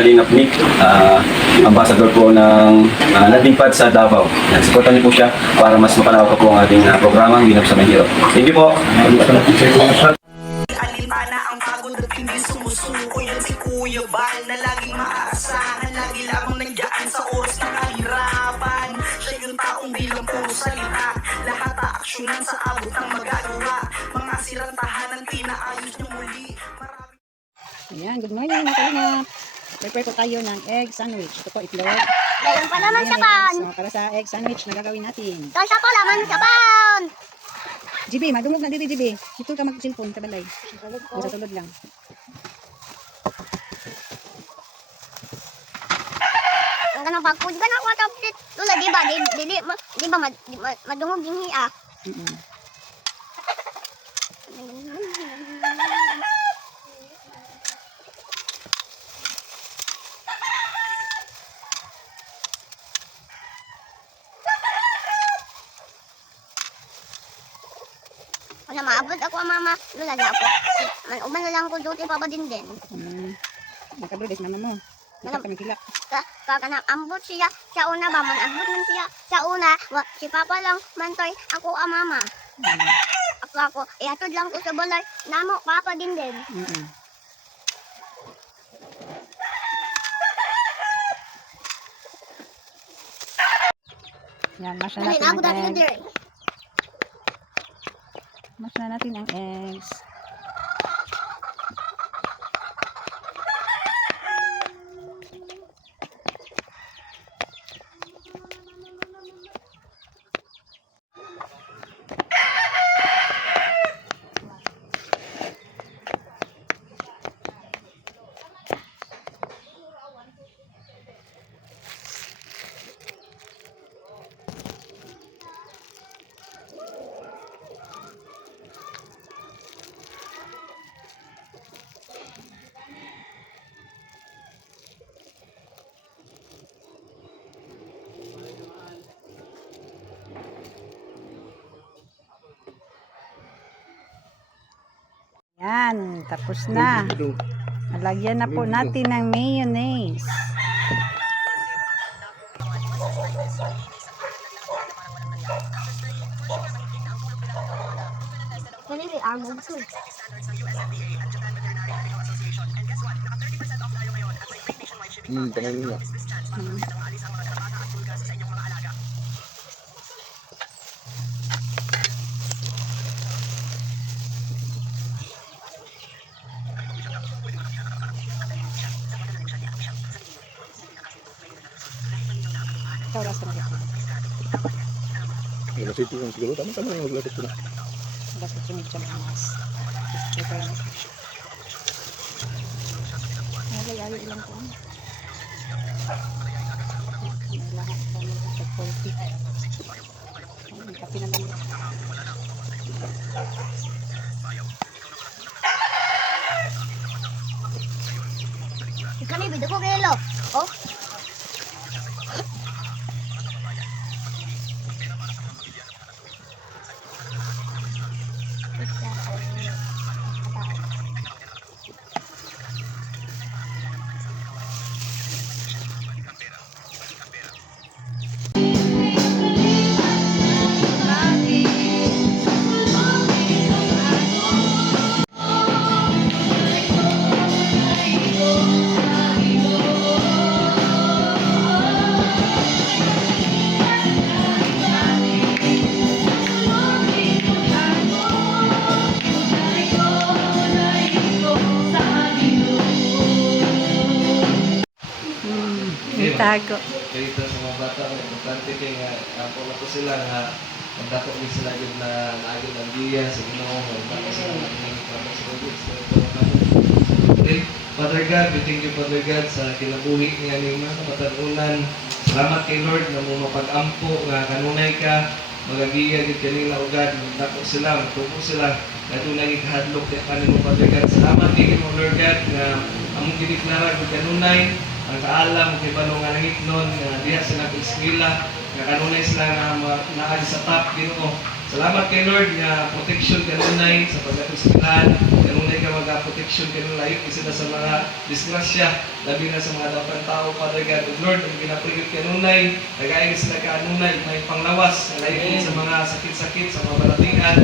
Kalingap Nick, ambassador po ng landing pad sa Davao. Nagsuportan niyo po siya para mas mapalawak pa po ang ating programang Ginap sa Mahirap. Thank you po. Alintana ang pagod at hindi sumusuko. Yan si Kuya Bal na laging maaasahan. Lagi lamang nandiyan sa oras ng kahirapan. Siya yung taong bilang puro salita. Lahat aaksyonan sa abot ng magagawa. Mga sirang tahanan pinaayos niyo muli. Ayan, good morning mga kalingap. Prepare po tayo ng egg sandwich. Ito po itlog. Dayon pa naman sa pan. So, para sa egg sandwich na gagawin natin. Dayon pa naman sa pan. GB, madungog na dito GB. Ito ka mag-cellphone sa balay. O sa tulod lang. Ang kanang pagpud ka na kapit. Tula di ba? Di ba madungog din hiya. Wala maabot ako mama. Lula na ako. Uban na lang ko duty pa ba din. Makabrodes mama mo. Dapat kami kilak. Kakanang ambot siya. Sa una ba man ambot man siya. Sa una, si papa lang mantoy. Ako ang mama. Ako. Iatod lang ko sa balay. Namo, papa din. Yan, mash na Dali natin na ako dati ang na egg. dire. Mash na natin ang eggs. Yan, tapos na. Nalagyan na po natin ng mayonnaise. Kanili armog ko. Pangalan niya. Ikaw rasa na ito. Kasi ito yung siguro. Tama yung maglapit ko na. Basta sunod siya ng mas. Prepare na. Nalagay ilang po. Lahat pa mga konti. Kapi na lang. Kani bido ko kelo. Oh. Tago. Dito sa mga bata, importante kay nga ako na to sila nga magdako ni sila yun na naagin ng diya sa Ginoo magdako sila ng mga para sa Lord sa okay. Father God, we thank you Father God sa kinabuhi niya ni mga kapatanunan. Salamat kay Lord na mo mapag-ampo nga kanunay ka magagiya gid kanila ug God magdako sila magtubo sila kadto lagi kahadlok kay kanimo Father God. Salamat kay mo Lord God nga among gideklara ug kanunay ang kaalam kay balong nga nangitnon nga diha sila sa eskwela nga kanunay sila nga naagi sa top Ginoo. Salamat kay Lord nga protection kanunay sa pag-atuspilan, kanunay ka mag-protection kanunay isa na sa mga disgrasya, labi na sa mga dapat tao, Father God. And Lord, ang ginaprigit kanunay, nag-aayos sila kanunay, may panglawas, layo sa mga sakit-sakit, sa mga balatian.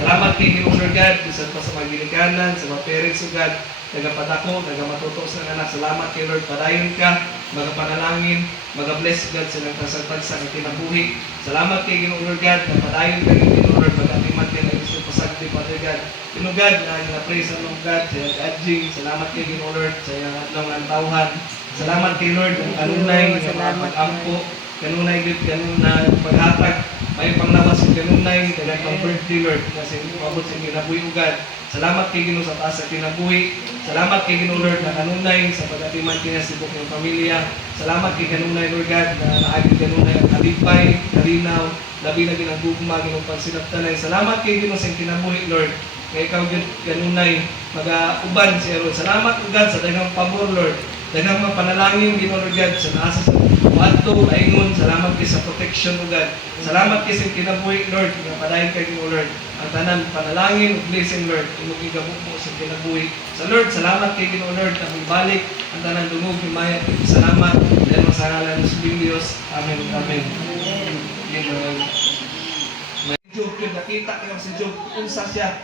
Salamat kay Lord God, bisan pa sa mga ginikanan, sa mga parents, O God, nagapadako, nagamatuto sa anak. Salamat kay Lord, padayon ka, magapanalangin, mag-bless God sa nagkasagtagsa ng kinabuhi. Salamat kay Lord God, na padayon ka ng Lord, mag-atiman ka ng gusto pasagdi, Father God. God, na na-praise ang God, sa nag-adjing. Salamat kay Lord, sa ng tauhan. Salamat kay Lord, ang kanunay, ng mga pag-ampo, kanunay Gud, kanunay paghatag, may panglawas ng kanunay, dagat ng birthday Lord, kasi umabot sa kinabuhi o God. Salamat kay Ginoo sa taas sa kinabuhi. Salamat kay Ginoo Lord na kanunay sa pag-atiman kanya sa buong pamilya. Salamat kay kanunay Lord God na naagi kanunay ang kalipay, kalinaw, labi na ginagugma, ginong pansinaptanay. Salamat kay Ginoo sa kinabuhi Lord. Kaya ikaw kanunay mag-uban siya Lord. Salamat o God sa daghang pabor Lord. Daghang mga panalangin Ginoo Lord God sa nasa sa Wato, Aingon, salamat kay sa protection o God. Salamat kay sa kinabuhi Lord, na padayon kay Ginoo Lord. Ang tanan panalangin ug blessing Lord, imong gigabuo sa kinabuhi. Sa Lord, salamat kay Ginoo Lord na ibalik ang tanan dungog ni Maya. Salamat dahil sa ngalan ng Diyos. Amen. Amen. Amen. Job yun, nakita ko si Job kung sa siya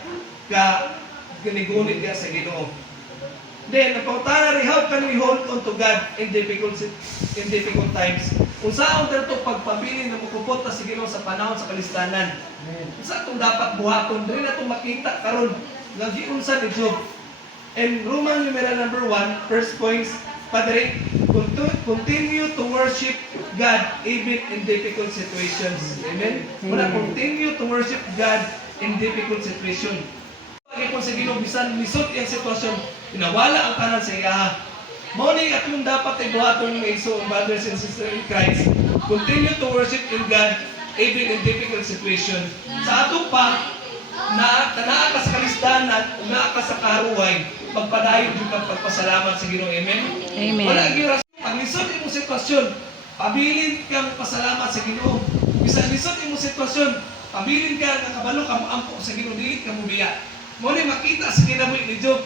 ka ginigunit niya sa Ginoo. Then, napautangan rin, how can we hold on to God in difficult times? Kung saan ito pagpabili na mukupot na si Ginoo sa panahon sa kalistanan. Kung saan itong dapat buhaton, rin na itong makita karon ng giunsa ni Job. And Roman numeral number 1, first points, Padre, continue to worship God even in difficult situations. Amen? Muna, continue to worship God in difficult situations. Pag kung sa Ginoo bisan lisod yung sitwasyon, pinawala ang kanan sa iya. Morning at yung dapat ay buhaton ng iso, brothers and sisters in Christ. Continue to worship in God even in difficult situations. Sa ato pa, na tanaa ka sa kalistanan, naa ka sa karuhay, magpadayon yung pagpasalamat sa Ginoo. Amen? Amen. Wala ang gira. Pag lisod yung sitwasyon, pabilin kang pasalamat sa Ginoo. Bisan lisod yung sitwasyon, pabilin ka ng kabalo ka mo ampo sa Ginoo, dili ka mo biya. Muna makita sa kinabuhi ni Job,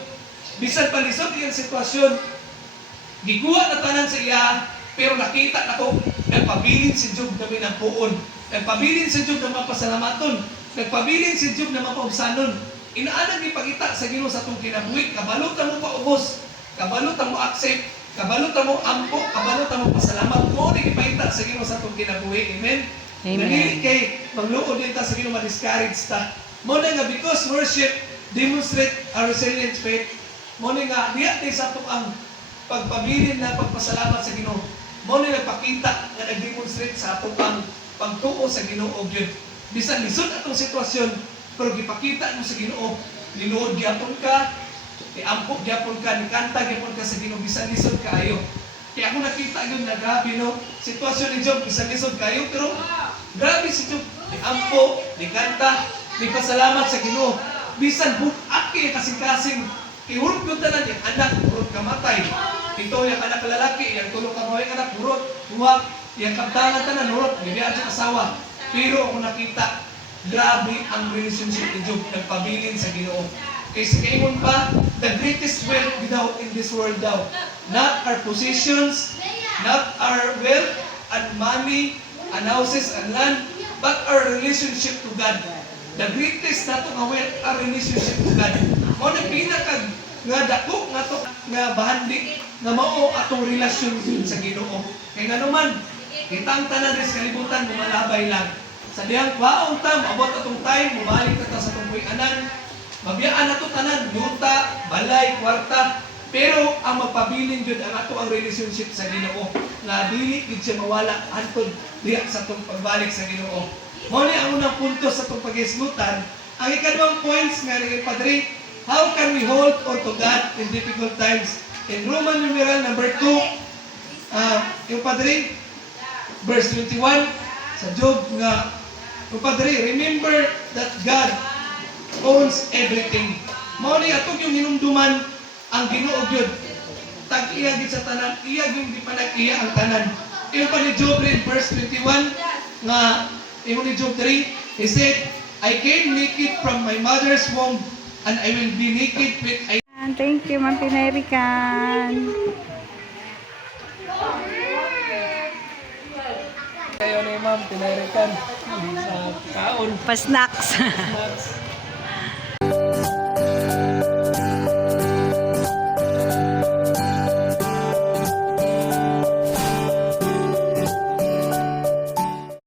bisan palisod yung sitwasyon, giguha na tanan sa iya, pero nakita na ko, nagpabilin si Job na minampuon, nagpabilin si Job na mapasalamaton, nagpabilin si Job na mapaubsanon. Inaanag ipakita sa Ginoo sa itong kinabuhi, kabalot na mo paubos, kabalot na mo accept, kabalot na mo ampo, kabalot na mo pasalamat mo, ipakita sa Ginoo sa itong kinabuhi. Amen? Amen. Nagili kay, magluod din ta sa Ginoo, ma-discourage ta. Muna nga, because worship demonstrate our resilient faith. Muna nga, diya din sa ang pagpabilin na pagpasalamat sa Ginoo. Muna nagpakita na nag-demonstrate sa atong ang pagtuo sa Ginoo gyud. Bisan lisod atong sitwasyon, pero gipakita mo sa Ginoo, linuod gyapon ka, iampo gyapon ka, nikanta gyapon ka sa Ginoo, bisan lisod kaayo. Kaya ako nakita yun na grabe no, sitwasyon ni Job, bisan lisod kaayo, pero grabe si Job, iampo, nikanta, nipasalamat sa Ginoo. Bisan bukat kaya kasing-kasing, ihurot ko tanan yung anak, hurot kamatay. Ito yung anak lalaki, yung tulong kamuhay anak, hurot, huwag, yung kaptangan tanan, hurot, bibiyaan sa asawa. Pero ako nakita, grabe ang relationship ni Job, nagpabilin sa Ginoo. Kasi kaingon pa, the greatest wealth daw in this world daw, not our positions, not our wealth and money, and houses and land, but our relationship to God. The greatest nato nga wealth, our relationship to God. Mo na pinakag nga dako nga to nga bahandi nga mao atong relasyon sa Ginoo. Kay nga naman, kitang tanan sa kalibutan gumalabay lang. Sa diyang kwaong tam, abot atong time, mubalik na ta sa atong puy-anan. Mabiyaan na to tanan, yuta, balay, kwarta. Pero ang magpabilin jud ang ato ang relationship sa Ginoo. Nga dili gid siya mawala antod diha sa atong pagbalik sa Ginoo. Mao ni ang unang punto sa itong pag-isgutan. Ang ikaduhang points nga ni Padre, how can we hold on to God in difficult times? In Roman numeral number 2, yung Padre, verse 21, sa Job nga, yung Padre, remember that God owns everything. Mao ni atong yung hinumduman ang Ginoo gyud. Tag-iya gid sa tanan, iya gyud di panag-iya ang tanan. Yung pa ni Job rin, verse 21, nga, yung ni Job 3, he said, I came naked from my mother's womb, and I will be naked with a Thank you, Ma'am Pinerican. kayo ni Ma'am Pinerican sa kaon. Pa-snacks. Snacks.